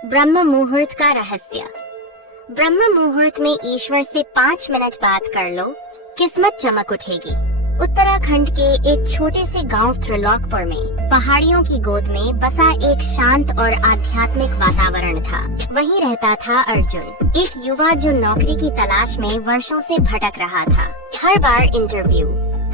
ब्रह्म मुहूर्त का रहस्य। ब्रह्म मुहूर्त में ईश्वर से 5 मिनट बात कर लो, किस्मत चमक उठेगी। उत्तराखंड के एक छोटे से गांव त्रिलोकपुर में पहाड़ियों की गोद में बसा एक शांत और आध्यात्मिक वातावरण था। वहीं रहता था अर्जुन, एक युवा जो नौकरी की तलाश में वर्षों से भटक रहा था। हर बार इंटरव्यू,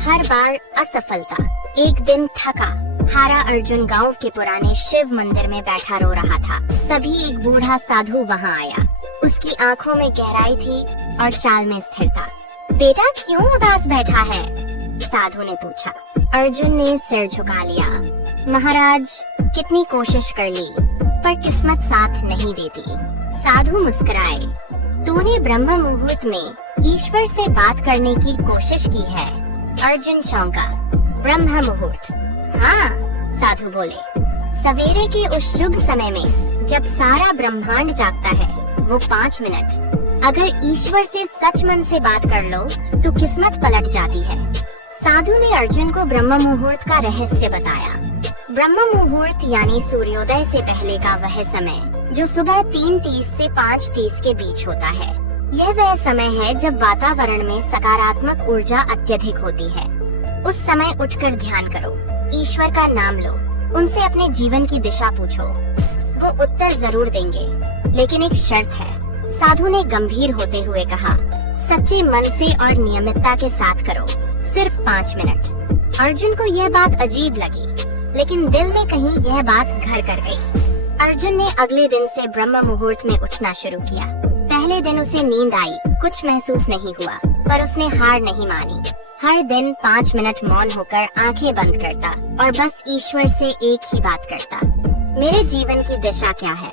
हर बार असफलता। एक दिन थका हारा अर्जुन गांव के पुराने शिव मंदिर में बैठा रो रहा था। तभी एक बूढ़ा साधु वहां आया। उसकी आंखों में गहराई थी और चाल में स्थिरता। बेटा क्यों उदास बैठा है? साधु ने पूछा। अर्जुन ने सिर झुका लिया। महाराज, कितनी कोशिश कर ली पर किस्मत साथ नहीं देती। साधु मुस्कुराए। तूने ब्रह्म मुहूर्त में ईश्वर से बात करने की कोशिश की है? अर्जुन चौंका। ब्रह्म मुहूर्त? हाँ, साधु बोले। सवेरे के उस शुभ समय में जब सारा ब्रह्मांड जागता है, वो 5 मिनट अगर ईश्वर से सच मन से बात कर लो तो किस्मत पलट जाती है। साधु ने अर्जुन को ब्रह्म मुहूर्त का रहस्य बताया। ब्रह्म मुहूर्त यानी सूर्योदय से पहले का वह समय जो सुबह 3:30 से 5:30 के बीच होता है। यह वह समय है जब वातावरण में सकारात्मक ऊर्जा अत्यधिक होती है। उस समय उठकर ध्यान करो, ईश्वर का नाम लो, उनसे अपने जीवन की दिशा पूछो। वो उत्तर जरूर देंगे, लेकिन एक शर्त है। साधु ने गंभीर होते हुए कहा, सच्चे मन से और नियमितता के साथ करो, सिर्फ 5 मिनट। अर्जुन को यह बात अजीब लगी, लेकिन दिल में कहीं यह बात घर कर गई। अर्जुन ने अगले दिन से ब्रह्म मुहूर्त में उठना शुरू किया। पहले दिन उसे नींद आई, कुछ महसूस नहीं हुआ, पर उसने हार नहीं मानी। हर दिन 5 मिनट मौन होकर आंखें बंद करता और बस ईश्वर से एक ही बात करता, मेरे जीवन की दिशा क्या है?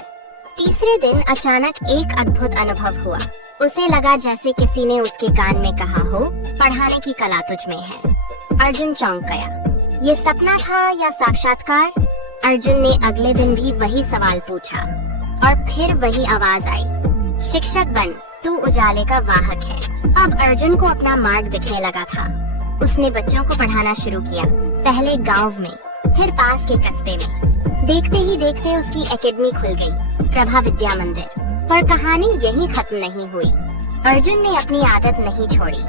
तीसरे दिन अचानक एक अद्भुत अनुभव हुआ। उसे लगा जैसे किसी ने उसके कान में कहा हो, पढ़ाने की कला तुझ में है। अर्जुन चौंक गया। ये सपना था या साक्षात्कार? अर्जुन ने अगले दिन भी वही सवाल पूछा और फिर वही आवाज आई, शिक्षक बन, तू उजाले का वाहक है। अब अर्जुन को अपना मार्ग दिखने लगा था। उसने बच्चों को पढ़ाना शुरू किया, पहले गांव में, फिर पास के कस्बे में। देखते ही देखते उसकी एकेडमी खुल गई, प्रभा विद्या मंदिर। पर कहानी यहीं खत्म नहीं हुई। अर्जुन ने अपनी आदत नहीं छोड़ी।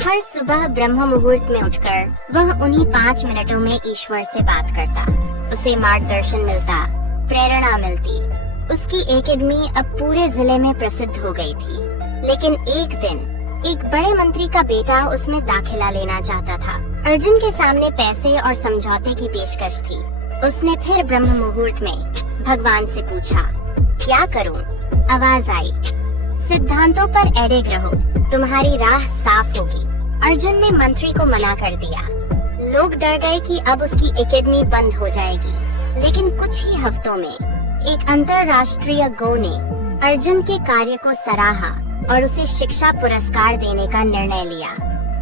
हर सुबह ब्रह्म मुहूर्त में उठकर वह उन्हीं 5 मिनटों में ईश्वर से बात करता। उसे मार्गदर्शन मिलता, प्रेरणा मिलती। उसकी एकेडमी अब पूरे जिले में प्रसिद्ध हो गई थी। लेकिन एक दिन एक बड़े मंत्री का बेटा उसमें दाखिला लेना चाहता था। अर्जुन के सामने पैसे और समझौते की पेशकश थी। उसने फिर ब्रह्म मुहूर्त में भगवान से पूछा, क्या करूं? आवाज आई, सिद्धांतों पर अड़िग रहो, तुम्हारी राह साफ होगी। अर्जुन ने मंत्री को मना कर दिया। लोग डर गए कि अब उसकी एकेडमी बंद हो जाएगी। लेकिन कुछ ही हफ्तों में एक अंतर्राष्ट्रीय गो ने अर्जुन के कार्य को सराहा और उसे शिक्षा पुरस्कार देने का निर्णय लिया।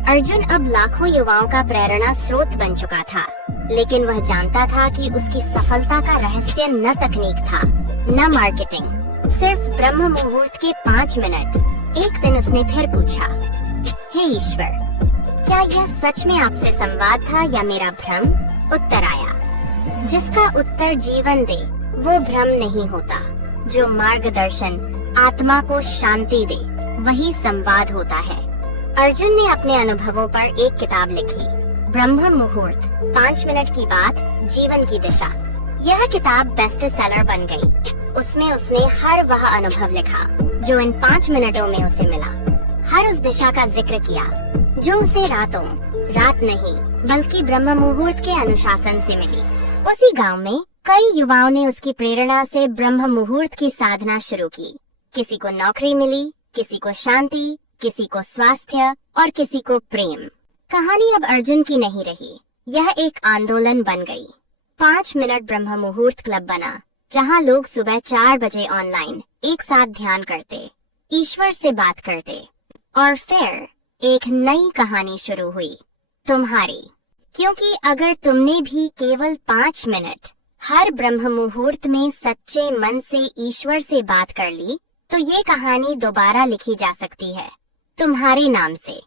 अर्जुन अब लाखों युवाओं का प्रेरणा स्रोत बन चुका था। लेकिन वह जानता था कि उसकी सफलता का रहस्य न तकनीक था, न मार्केटिंग, सिर्फ ब्रह्म मुहूर्त के 5 मिनट। एक दिन उसने फिर पूछा, हे ईश्वर, क्या यह सच में आपसे संवाद था या मेरा भ्रम? उत्तर आया, जिसका उत्तर जीवन दे वो भ्रम नहीं होता। जो मार्गदर्शन आत्मा को शांति दे वही संवाद होता है। अर्जुन ने अपने अनुभवों पर एक किताब लिखी, ब्रह्म मुहूर्त, 5 मिनट की बात, जीवन की दिशा। यह किताब बेस्ट सेलर बन गई। उसमें उसने हर वह अनुभव लिखा जो इन 5 मिनटों में उसे मिला। हर उस दिशा का जिक्र किया जो उसे रात नहीं बल्कि ब्रह्म मुहूर्त के अनुशासन से मिली। उसी गांव में कई युवाओं ने उसकी प्रेरणा से ब्रह्म मुहूर्त की साधना शुरू की। किसी को नौकरी मिली, किसी को शांति, किसी को स्वास्थ्य और किसी को प्रेम। कहानी अब अर्जुन की नहीं रही, यह एक आंदोलन बन गई। 5 मिनट ब्रह्म मुहूर्त क्लब बना, जहां लोग सुबह 4 बजे ऑनलाइन एक साथ ध्यान करते, ईश्वर से बात करते। और फिर एक नई कहानी शुरू हुई, तुम्हारी। क्योंकि अगर तुमने भी केवल 5 मिनट हर ब्रह्म मुहूर्त में सच्चे मन से ईश्वर से बात कर ली, तो ये कहानी दोबारा लिखी जा सकती है, तुम्हारे नाम से।